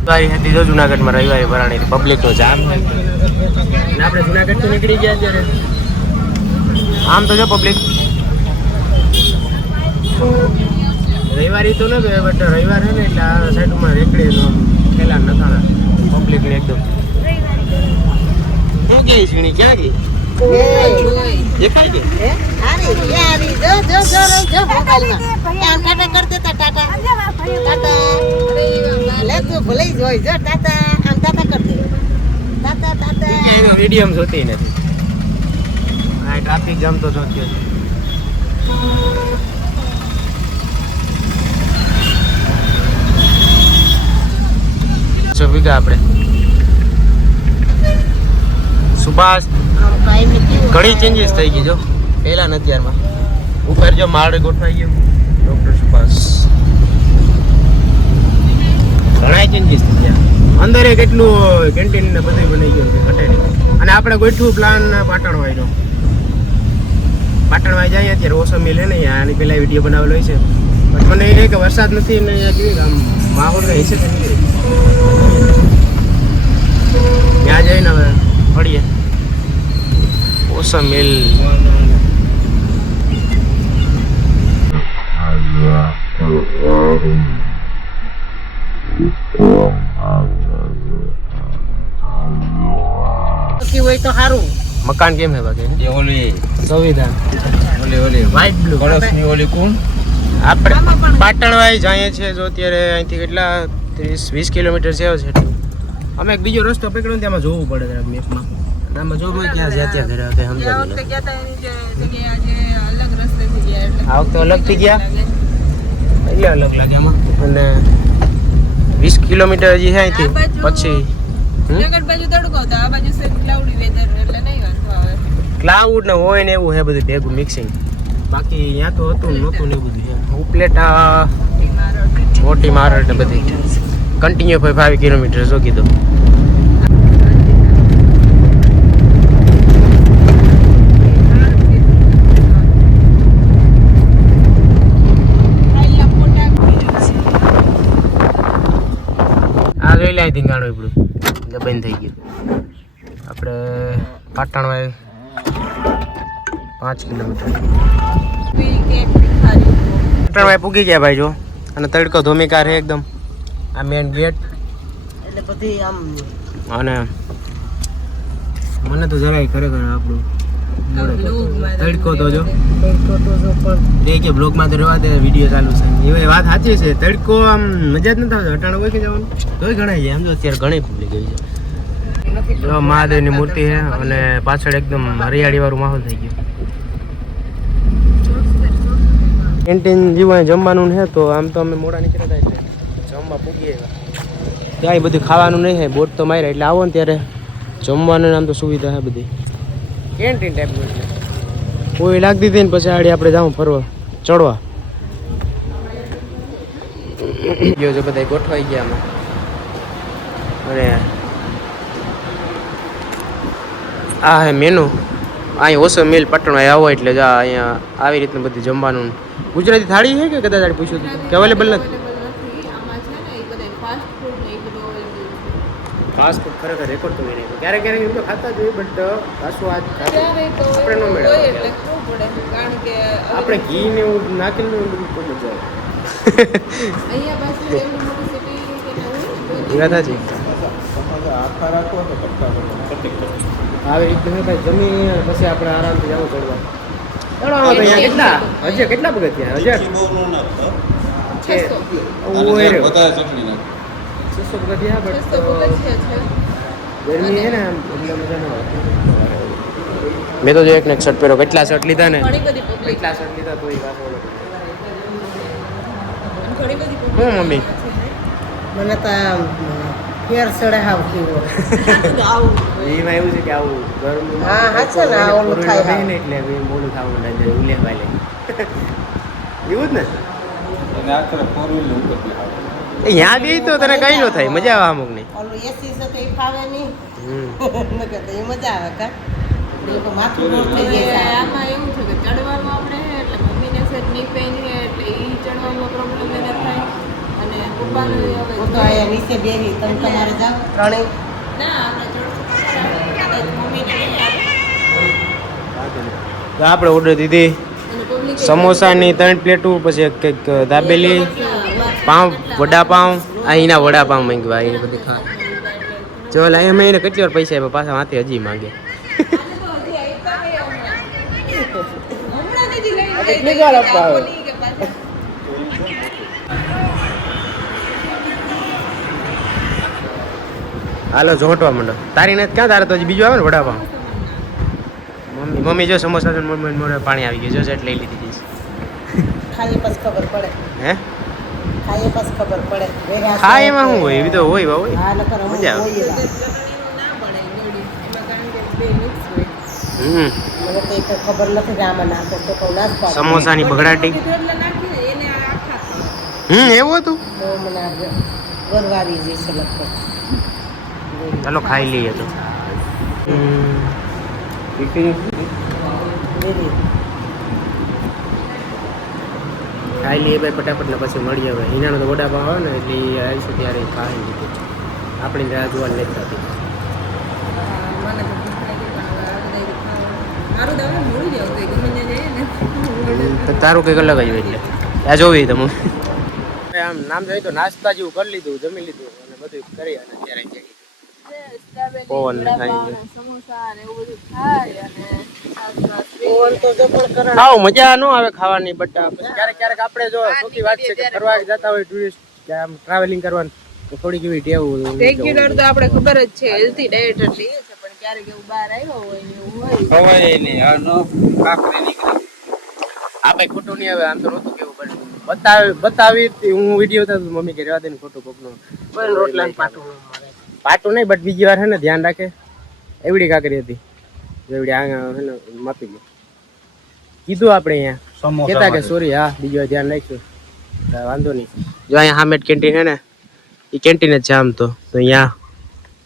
રવિવારી હતી તો જુનાગઢમાં રવિવારી ભરાણી પબ્લિક નો જામ આપણે જુનાગઢ થી નીકળી ગયા અત્યારે આમ તો જો પબ્લિક રવિવારી તો ન ગયો બટ રવિવાર છે ને એટલે આ સાઈડમાં રેકડી ખેલા નથાણા પબ્લિક ને એકદમ શું ગઈ સીણી ક્યાં ગઈ દેખાય કે હારી જો મોબાઈલમાં આમ ટાટા કરતે ટાટા લે તું ભલે જોઈ જો ટાટા આમ ટાટા કરતે ટાટા મીડિયમ જોતી નથી આ ટ્રાફિક જામ તો જોતી હતી વિગા આપણે સુભાષ ઘણી ચેન્જીસ થઈ ગઈ જો પહેલા ને અત્યારમાં ઉપર જો માળ ગોઠવાઈ ગયો ડોક્ટર સુભાષ ઘણા ચેન્જીસ થઈ ગયા અંદર કેટલું કેન્ટીન ને બધું બની ગયું છે ઘટે નહીં અને આપણે ગોઠવું પ્લાન પાટણવાઈનો પાટણવાઈ જાય અત્યારે ઓછો મિલ હે ને આની પહેલા વિડીયો બનાવેલો હોય છે બટ મને એ કે વરસાદ નથી ને કેવી આમ માહોલ કઈ છે કે નહીં ત્યાં જઈને હવે પડીએ ઓસમ મિલ હોય તો સારું મકાન કેમ હે બાકી ये ओली સંવિધાન ओली વ્હાઈટ બ્લુ कलशनी ओली कौन આપણે પાટણવાઈ જઈએ છીએ જો અત્યારે અહીંથી કેટલા 30-20 કિલોમીટર છે અમે એક બીજો રસ્તો પકડ્યો ને તેમાં જોવું પડે જરાક મેપમાં આમાં જોવું ક્યાં છે ત્યાં ઘરે કઈ સમજાતું નથી આ વખતે અલગ થઈ ગયા એટલે અલગ લાગે એમાં અને 20 કિલોમીટર હજી છે અહીંથી પછી ક્લાઉડ ને હોય ને એવું છે બધું ભેગું મિક્સિંગ બાકી અહીંયા તો હતું નહોતું ને એવું બધું ઉપલેટા મોટી મારડ ને બધી કન્ટિન્યુ 5 કિલોમીટર જો કીધું આ જોઈ લે આઈ થિંક આણું આપણું બંધ થઈ ગયું આપણે પાટણવાઈ 5 કિલોમીટર પાટણવાઈ પૂગી ગયા ભાઈ જો અને તડકો ધોમિકાર છે એકદમ આ મેન ગેટ એટલે બધી આમ અને મને તો જરાય ખરેખર આપણું તડકો તો જો કે બ્લોગમાં તો રહેવા દે વિડીયો ચાલુ છે એ વાત સાચી છે તડકો આમ મજા જ નથી આવતી હટાણ હોય કે જવાનું તોય ઘણા છે આમ તો અત્યારે ઘણી પબ્લિક ગઈ છે જો મહાદેવની મૂર્તિ છે અને પાછળ એકદમ હરિયાળી વાળું માહોલ થઈ ગયો કેન્ટીન જેવું જમવાનું છે તો આમ તો અમે મોડા નીકળ્યા હતા એટલે જમવા પૂગીએ ત્યાં બધું ખાવાનું નહીં થાય બોટ તો માર્યા એટલે આવો ને ત્યારે જમવાનું આમ તો સુવિધા છે બધી કેન્ટીન ટાઈપનું એટલે કોઈ લાગતી હતી ને પછી આડી આપણે જાઉં ફરવા ચડવા ગયો છે બધા ગોઠવાઈ ગયા અમે અને આ હે મેનુ અહીં ઓછો મિલ પટણમાં આવો એટલે જા અહીંયા આવી રીતનું બધું જમવાનું ગુજરાતી થાળી છે કે કદાચ પૂછ્યું કે અવેલેબલ નથી ફાસ્ટ ફૂડ ખરેખર રેકોર્ડ તો નહીં ક્યારેક ક્યારેક એમ તો ખાતા જોઈએ બટ પાછું આજ આપણે ન મળે આપણે ઘી ને એવું નાખેલું બધું તો મજા આવે આવી રીતનું ભાઈ જમી પછી આપણે આરામથી જવું ચડવા ચડવામાં તો અહીંયા કેટલા કેટલા પગથિયાં 1000 600 પગથિયાં બટ ગરમી છે ને એટલે મજા ન આવે મેં તો જો એક ને શર્ટ પહેરો કેટલા શર્ટ લીધા ને કેટલા શર્ટ લીધા તો એ પાછો હું મમ્મી મને તો ફેર સડે હાવ કેવો એમાં એવું છે કે આવું ગરમી હા હાચે ને ઓલું થાય ને એટલે મોડું ખાવું લાગે ઉલેવાય લે એવું જ ને અને આ તરફ 4 વ્હીલર ઉપર અહીંયા બી તો તને કઈ ન થાય મજા આવે અમુક ની ઓલું એસી છે તો એ ફાવે નહીં નકે તો એ મજા આવે કા તો માથું રોડ થઈ જાય આમાં એવું છે કે ચડવાનું આપણે હે એટલે મમ્મીને સેટ ની પેન હે એટલે ઈ ચડવામાં પ્રોબ્લેમ એને થાય અને પપ્પા જવાનું હવે હું તો અહીંયા નીચે બેસી તમે તમારે જાઓ ત્રણેય ના આપણે જોડશું મમ્મીને લઈ આવે તો આપણે ઓર્ડર દીધી અને પબ્લિક સમોસાની 3 પ્લેટો પછી એક એક દાબેલી પાઉં વડાપાઉં અહીંના વડાપાઉં માંગ્યા એને બધું ખા જો લાય અમે એને કેટલી વાર પૈસા આપ્યા પાછા હાથે હજી માંગે કેટલી વાર આપવા આવે હાલો જોટવા માંડો તારી ને ક્યાં તારે તો હજી બીજું આવે ને વડાપાઉં મમ્મી જો સમોસા છે મમ્મી મોઢે પાણી આવી ગયું જો સેટ લઈ લીધી છે ખાઈએ પછી ખબર પડે હે ખાઈએ પછી ખબર પડે ભેગા હા એમાં શું હોય એવી તો હોય બા હોય હા નકર અમે મજા આવે. હોઈએ લા. ના પડે ગળી એમાં કારણ કે બે મિક્સ હોય હમ મને તો એક ખબર નથી કે આમાં નાખો તો કહું ના જ પાડું. સમોસાની બગડાટી એટલે નાખીને એને આખા ખાવા. એવું હતું તો મને આ ગરવારી જે છે લગભગ ચાલો ખાઈ લઈએ તો લીધી. ખાઈ લઈએ ભાઈ ફટાફટ ને પછી મળીએ હવે હિનાનો તો વડાપાવ આવે ને એટલે એ આવીશું ત્યારે ખાઈ લીધું આપણી રાહ જોવા લેતા હતી મને તો ભૂખ લાગી પણ હવે આ બધા ખાવા મારું તો હવે મોડું જ આવતું ગમે ત્યાં જઈએ ને તો તારું કંઈક અલગ જ હોય એટલે આ જોવી તમે આમ નામ જોઈએ તો નાસ્તા જેવું કરી લીધું જમી લીધું અને બધું કરી અને ત્યારે જઈએ પવન ને ખાઈ છે. સમોસા ને એવું બધું ખાય અને ઓવન તો જો પણ કરણ ખાવ મજા ન આવે ખાવાની બટ પછી ક્યારેક ક્યારેક આપણે જો સૌથી વાત છે કે ફરવા જતા હોય ટુરિસ્ટ કે આમ ટ્રાવેલિંગ કરવાનું તો થોડીક એવી ટેવ રેગ્યુલર તો આપણે ખબર જ છે હેલ્ધી ડાયટ એટલે એ છે પણ ક્યારેક એવું બહાર આવ્યો હોય ને એવું હોય ખવાય નહીં આનો કાકરી નીકળે આપણે ખોટું નહીં આવે આમ તો નહોતું કેવું પણ બતાવી હું વિડીયો હતો મમ્મી કે રહેવા દે ને ખોટું કોકનું પણ રોટલા ને પાટું ન મળે. પાટું નહીં બટ બીજી વાર હે ને ધ્યાન રાખે એવડી કાકરી હતી એવડી આ હે ને માપી લે કીધું આપણે અહીંયા કેતા કે સોરી હા બીજી વાર ધ્યાન રાખશું વાંધો નહીં જો અહીંયા હામેટ કેન્ટીન હે ને એ કેન્ટીન જ છે આમ તો અહીંયા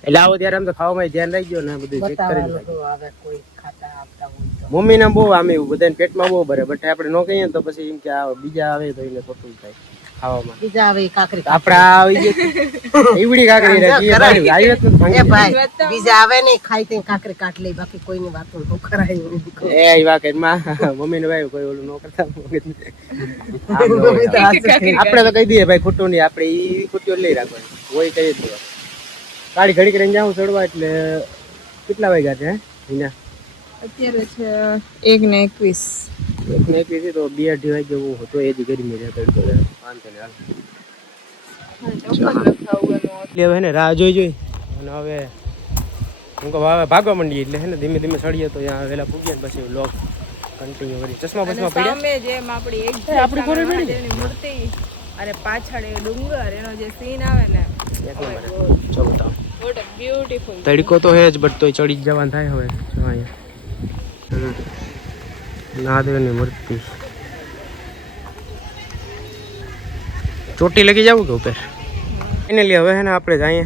એટલે આવો ત્યારે આમ તો ખાવામાં ધ્યાન રાખજો ને બધું ચેક કરી બતાવવાનું હતું હવે કોઈ ખાતા આપતા હોય તો મમ્મીને બહુ આમ એવું બધાને પેટમાં બહુ ભરે બટ આપણે ન કહીએ તો પછી એમ કે આ બીજા આવે તો એને ખોટું થાય ખાવામાં બીજા આવે ઈ કાકરી આપણે આ આવી ગઈ એવડી કાકરી રાખી એ ભાઈ આવી વાત નથી એ ભાંગી. ભાઈ બીજા આવે ને ખાઈ તે કાકરી કાટ લે બાકી કોઈની વાતો ન કરાય એવું. એ એવા કે માં મમ્મીને ભાઈ કોઈ ઓલું ન કરતા આપણે તો કહી દઈએ ભાઈ ખોટું નહીં આપણે ઈ ખોટીઓ લઈ રાખવાની હોય કઈ જ નહીં ગાડી ઘડી કરીને જાઉં ચડવા એટલે કેટલા વાગ્યા છે એના અત્યારે છે 1:21 એકને એક તો 2:30 વાગે જેવું હતો એ જ ગરમી રહે તડકો રહે વાંધો નહીં હાલ એટલે હવે ને રાહ જોઈ અને હવે હું કહું હવે ભાગવા માંડીએ એટલે હે ને ધીમે ધીમે ચડીએ તો ત્યાં વહેલા પૂગીએ ને પછી લોક કન્ટિન્યુ કરી ચશ્મા બસમાં પડ્યા સામે જેમ આપણી એક આપણી કોને પડી? મહાદેવની મૂર્તિ અને પાછળ એ ડુંગર એનો જે સીન આવે ને એક નંબર જો બતાવો વોટ અ બ્યુટીફુલ તડકો તો હે જ બટ તોય ચડી જ જવાનું થાય હવે જો અહીંયા મહાદેવની મૂર્તિ ચોટી લગી જવું કે ઉપર ફાઇનલી હવે હે ને આપણે જઈએ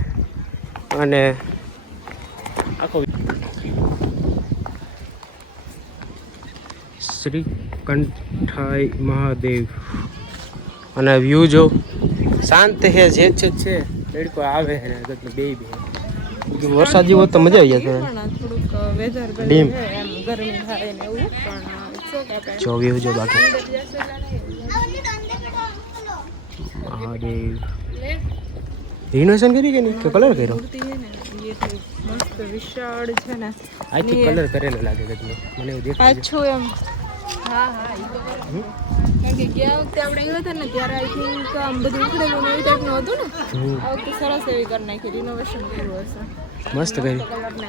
અને આખો શ્રી કંઠાઈ મહાદેવ અને વ્યૂ જો શાંત હે જે છે તડકો આવે હે ને બે વરસાદ જેવો તો મજા આવી જતો પણ થોડુંક વેધર ડીમ. એમ ગરમી થાય ને એવું પણ it's okay, આપણે જો વ્યૂ જો બાકી અંદર જશે એટલે નહીં. મહાદેવ રિનોવેશન કરી કે નહીં કે કલર કર્યો મૂર્તિ છે ને એ તો મસ્ત વિશાળ છે ને આઈ થિંક કલર કરેલો લાગે છે મને એવું દેખાય છે પાછું એમ હા એ તો બરાબર. કારણ કે ગયા વખતે આપણે ગયા હતા ને ત્યારે આઈ થિંક આમ બધું ઉખડેલું ને એવી ટાઈપનું હતું ને આ વખતે સરસ એવી કરી નાખી રિનોવેશન કર્યું હશે મસ્ત કરી કલરને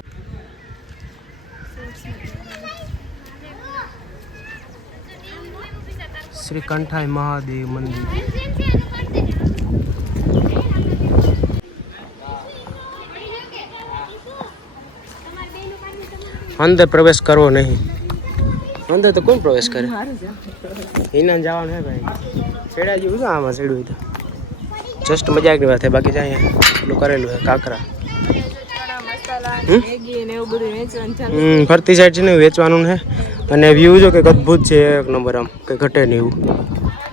શ્રી કંઠાઈ મહાદેવ મંદિર અંદર પ્રવેશ કરવો નહીં અંદર તો કોણ પ્રવેશ કરે એના જવાનું હે ભાઈ છેડા જેવું છે આમાં છેડું તો જસ્ટ મજાકની વાત છે બાકી જાય પેલું કરેલું છે કાકરા ચણા મસાલા મેગી ને એવું બધું વેચવાનું ચાલુ ફરતી સાઈડ છે ને વેચવાનું છે અને વ્યૂ જો કે અદ્ભુત છે એક નંબર આમ કંઈ ઘટે નહીં એવું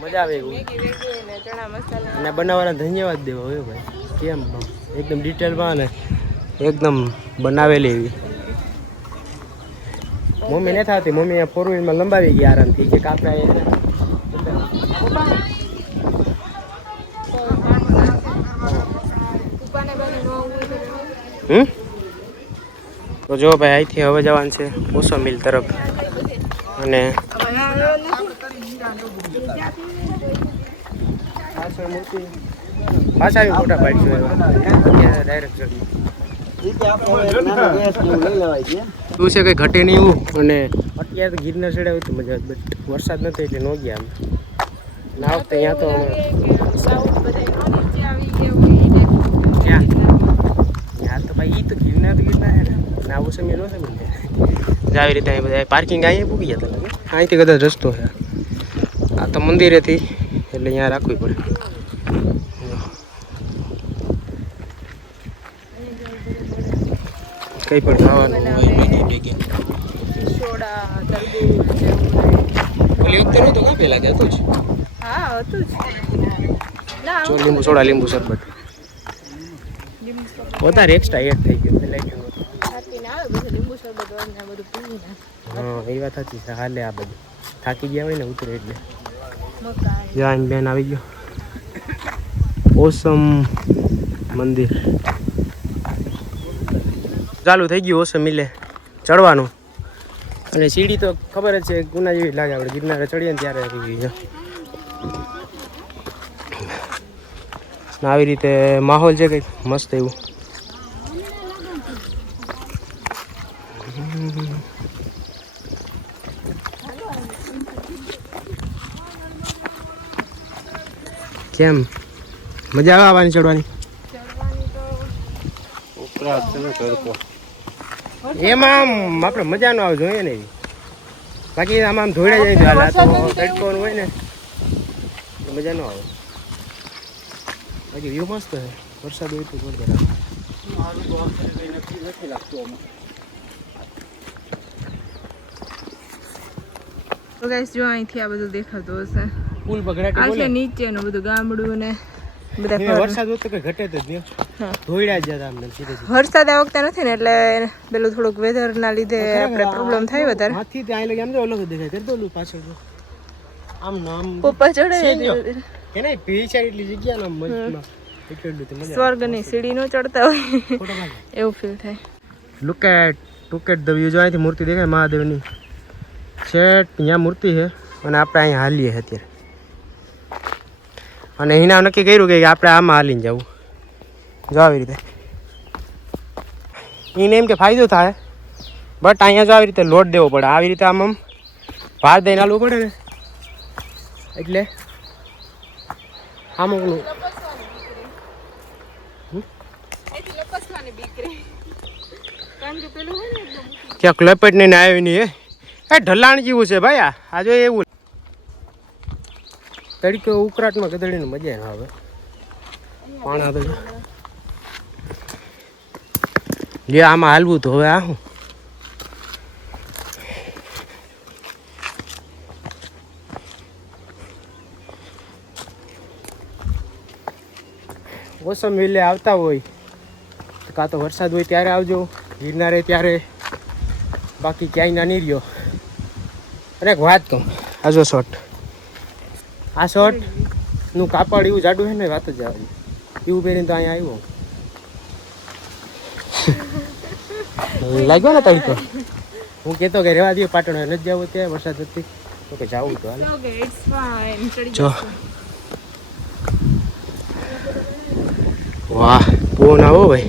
મજા આવે એવું મેગી વેચી ને ચણા મસાલા અને બનાવવાના ધન્યવાદ દેવો હોય ભાઈ કેમ એકદમ ડિટેલમાં ને એકદમ બનાવેલી એવી મમ્મી નથી આવતી મમ્મી આ 4 વ્હીલમાં લંબાવી ગયા આરામથી કે કાપડા એ ઉપાને બને નો હોય તો જો ભાઈ અહીંથી હવે જવાનું છે ઓસો મિલ તરફ અને પાછા આવી મોટા પાડીશું ડાયરેક્ટ શું છે કંઈ ઘટે નહીં એવું અને અત્યારે તો ગિરનાર ચડાવ્યું તો મજા બટ વરસાદ નતો એટલે ન ગયા અમે ના વખતે અહીંયા તો ક્યાં તો ભાઈ તો ગિરનાર હે ને આવો સમય ન સમય આવી રીતે અહીં બધા પાર્કિંગ અહીંયા પૂકી ગયા હતા અહીંથી કદાચ રસ્તો છે આ તો મંદિરેથી એટલે અહીંયા રાખવી પડે કંઈ પણ ખાવાનું હોય ભેગી સોડા તરબૂચ ઓલી વખતે નહોતું કાં પહેલાં કે હતું જ હા હતું જ ના જો લીંબુ સોડા લીંબુ શરબત વધારે એક્સ્ટ્રા એડ થઈ ગયું પહેલાં એટલું નહોતું થાકીને આવે પછી લીંબુ શરબત હોય ને બધું પીવું ને હા એ વાત સાચી છે હાલે આ બધું થાકી ગયા હોય ને ઉતરે એટલે મકાઈ જાન બેન આવી ગયો ઓસમ મંદિર ચાલુ થઈ ગયું ઓસમ મિલે ચડવાનું અને સીડી તો ખબર જ છે ગુના જેવી લાગે આપણે ગિરનારે ચડીએ ને ત્યારે આવી ગઈ છે આવી રીતે માહોલ છે કંઈક મસ્ત એવું કેમ મજા આવે આવવાની ચડવાની એમાં આમ આપણે મજા ન આવે જોઈએ ને એવી બાકી આમ ધોળે જાય તો તડકોનું હોય ને મજા ન આવે બાકી વ્યૂ મસ્ત છે વરસાદ હોય તો જોરદાર તો ગાઈસ જો અહીંથી આ બધું દેખાતું હશે પુલ બગડાટી આ બોલે છે નીચેનું બધું ગામડું ને બધા ને ઘર. વરસાદ હોય તો કઈ ઘટે જ નહીં હા. ધોળ્યા જ જતા અમને સીધે સીધે વરસાદ આ વખતે નથી ને એટલે પેલું થોડુંક વેધર ના લીધે આપણે પ્રોબ્લેમ થાય વધારે હાથી ત્યાં લગી આમ તો અલગ જ દેખાય કરી દો પાછળ તો. આમ નામ પપ્પા ચડે સેન્જો. કે નહીં પીછા એટલી જગ્યા ના મસ્તમાં એટલું તો મજા સ્વર્ગની સીડી નો ચડતા હોય ફોટો પાડ એવું ફીલ થાય લુક એટ ધ વ્યૂ જો અહીંથી મૂર્તિ દેખાય મહાદેવની શેટ અહીંયા મૂર્તિ છે અને આપણે અહીંયા હાલીએ છીએ અત્યારે અને એના નક્કી કર્યું કે આપણે આમાં હાલીને જવું જો આવી રીતે એને એમ કે ફાયદો થાય બટ અહીંયા જો આવી રીતે લોડ દેવો પડે આવી રીતે આમ ભાર દઈને હાલવું પડે ને એટલે અમુકનું ક્યાંક લપેટ ને આવ્યું નહીં એ ઢલાણ જેવું છે ભાઈ આ જો એવું તડકે ઉકળાટમાં ગધડીને મજા ના આવે પાણા તો લે આમાં હાલવું તો હવે આ શું ઓસમ વિલે આવતા હોય કાં તો વરસાદ હોય ત્યારે આવજો ગિરનારે ત્યારે બાકી ક્યાંય ના નહીં રહ્યો અને એક વાત કહું આ જો શોર્ટ આ શોર્ટનું કાપડ એવું જાડું છે ને વાત જ આવે એવું પહેરીને તો અહીંયા આવ્યો લાગ્યો ને તડકો હું કહેતો કે રહેવા દઈએ પાટણ નથી જવું ત્યાં વરસાદ નથી તો કે જવું તો હાલે જો વાહ બહુ ના હો ભાઈ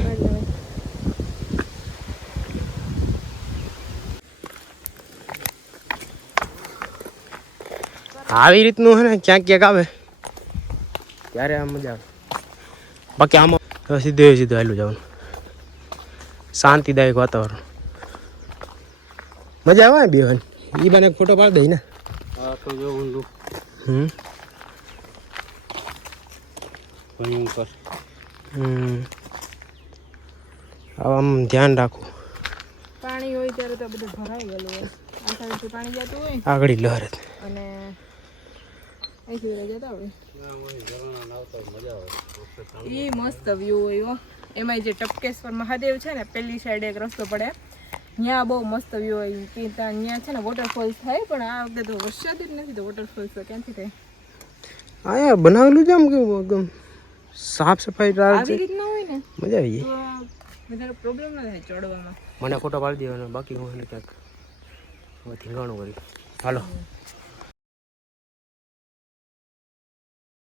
આવી રીતનું છે ને ક્યાંક ક્યાંક આવે ત્યારે આમ મજા આવે બાકી આમાં સીધે સીધું હાલું જવાનું શાંતિદાયક વાતાવરણ મજા આવે ને બેવાની એ બને ફોટો પાડી દઈ ને ભયંકર આમ ધ્યાન રાખવું પાણી હોય ત્યારે તો બધું ભરાઈ ગયેલું હોય આ સાઈડથી પાણી જતું હોય આગળ લહેર અને અહીંથી બધા જતા આવડે મજા આવે. એ મસ્ત વ્યૂ હોય હો. એમાં જે ટપકેશ્વર મહાદેવ છે ને પેલી સાઈડ એક રસ્તો પડે ત્યાં બહુ મસ્ત વ્યૂ હોય કે ત્યાં છે ને વોટરફોલ્સ થાય પણ આ વખતે તો વરસાદ જ નથી તો વોટરફોલ્સ તો ક્યાંથી થાય હા બનાવેલું છે આમ કેવું એકદમ સાફ સફાઈ આવી રીતના હોય ને મજા આવી તો વધારે પ્રોબ્લેમ ના થાય ચડવામાં મને ફોટો પાડી દેવાનો બાકી હું ક્યાંક ધીંગાણું કરી હાલો